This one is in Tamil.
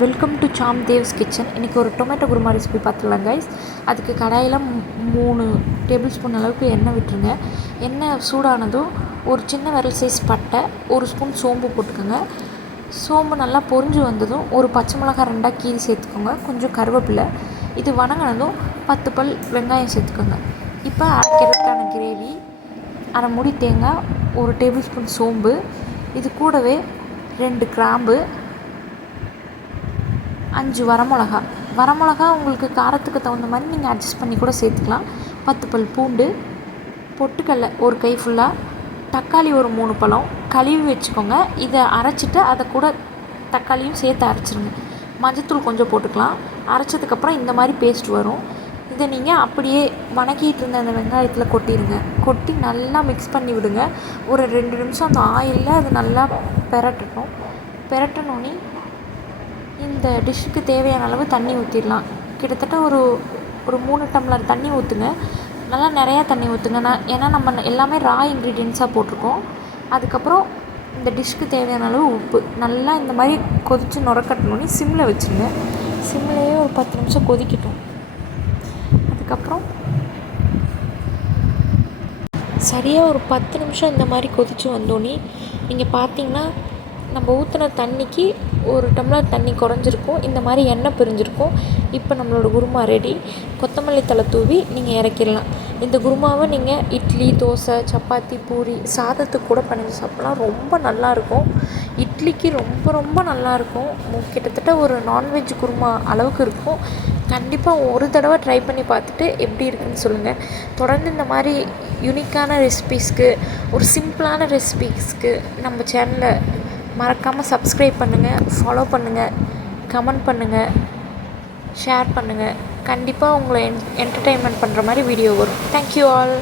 Welcome to Sam Dev's kitchen. இன்றைக்கி ஒரு டொமேட்டோ குருமா ரெசிபி பார்த்துக்கலாம் கைஸ். அதுக்கு கடாயில் 3 டேபிள் ஸ்பூன் அளவுக்கு எண்ணெய் விட்டுருங்க. எண்ணெய் சூடானதும் ஒரு சின்ன விரல் சைஸ் பட்டை, 1 ஸ்பூன் சோம்பு போட்டுக்கோங்க. சோம்பு நல்லா பொரிஞ்சு வந்ததும் ஒரு பச்சை மிளகாய் 2 கீரி சேர்த்துக்கோங்க. கொஞ்சம் கருவேப்பிலை. இது வணங்கினதும் 10 பல் வெங்காயம் சேர்த்துக்கோங்க. இப்போ அரைக்கிறதுக்கான கிரேவி, அரை மூடி தேங்காய், 1 டேபிள் ஸ்பூன் சோம்பு, இது கூடவே 2 கிராம்பு, 5 வரமிளகா உங்களுக்கு காரத்துக்கு தகுந்த மாதிரி நீங்கள் அட்ஜஸ்ட் பண்ணி கூட சேர்த்துக்கலாம். 10 பல் பூண்டு, பொட்டுக்கடலை 1 கை ஃபுல்லாக, தக்காளி ஒரு 3 பழம் கழுவி வச்சுக்கோங்க. இதை அரைச்சிட்டு அதை கூட தக்காளியும் சேர்த்து அரைச்சிருங்க. மஞ்சத்தூள் கொஞ்சம் போட்டுக்கலாம். அரைச்சதுக்கப்புறம் இந்த மாதிரி பேஸ்ட் வரும். இதை நீங்கள் அப்படியே வணக்கிட்டு இருந்த அந்த வெங்காயத்தில் கொட்டிடுங்க. கொட்டி நல்லா மிக்ஸ் பண்ணி விடுங்க. ஒரு 2 நிமிஷம் அந்த ஆயிலில் அது நல்லா பெரட்டணுன்னே இந்த டிஷ்ஷுக்கு தேவையான அளவு தண்ணி ஊற்றிடலாம். கிட்டத்தட்ட ஒரு 3 டம்ளர் தண்ணி ஊற்றுங்க. நல்லா நிறையா தண்ணி ஊற்றுங்க. ஏன்னா நம்ம எல்லாமே ரா இன்க்ரீடியன்ஸாக போட்டிருக்கோம். அதுக்கப்புறம் இந்த டிஷ்ஷுக்கு தேவையான அளவு உப்பு. நல்லா இந்த மாதிரி கொதித்து நுரக்கட்டணுன்னே சிம்மில் வச்சுருங்க. சிம்மிலேயே ஒரு 10 நிமிஷம் கொதிக்கட்டும். அதுக்கப்புறம் சரியாக ஒரு 10 நிமிஷம் இந்த மாதிரி கொதித்து வந்தோடனே நீங்கள் பார்த்தீங்கன்னா நம்ம ஊற்றின தண்ணிக்கு 1 டம்ளர் தண்ணி குறைஞ்சிருக்கும். இந்த மாதிரி எண்ணெய் பிரிஞ்சிருக்கும். இப்போ நம்மளோட குருமா ரெடி. கொத்தமல்லி தழை தூவி நீங்கள் இறக்கிடலாம். இந்த குருமாவை நீங்கள் இட்லி, தோசை, சப்பாத்தி, பூரி, சாதத்துக்கு கூட பண்ணி சாப்பிட்லாம். ரொம்ப நல்லாயிருக்கும். இட்லிக்கு ரொம்ப நல்லாயிருக்கும். கிட்டத்தட்ட ஒரு நான்வெஜ் குருமா அளவுக்கு இருக்கும். கண்டிப்பாக ஒரு தடவை ட்ரை பண்ணி பார்த்துட்டு எப்படி இருக்குதுன்னு சொல்லுங்கள். தொடர்ந்து இந்த மாதிரி யூனிக்கான ரெசிபீஸ்க்கு, ஒரு சிம்பிளான ரெசிபீஸ்க்கு நம்ம சேனலை மறக்காமல் சப்ஸ்கிரைப் பண்ணுங்கள், ஃபாலோ பண்ணுங்கள், கமெண்ட் பண்ணுங்கள், ஷேர் பண்ணுங்கள். கண்டிப்பாக உங்களை என்டர்டெயின்மெண்ட் பண்ணுற மாதிரி வீடியோ வரும். Thank you all.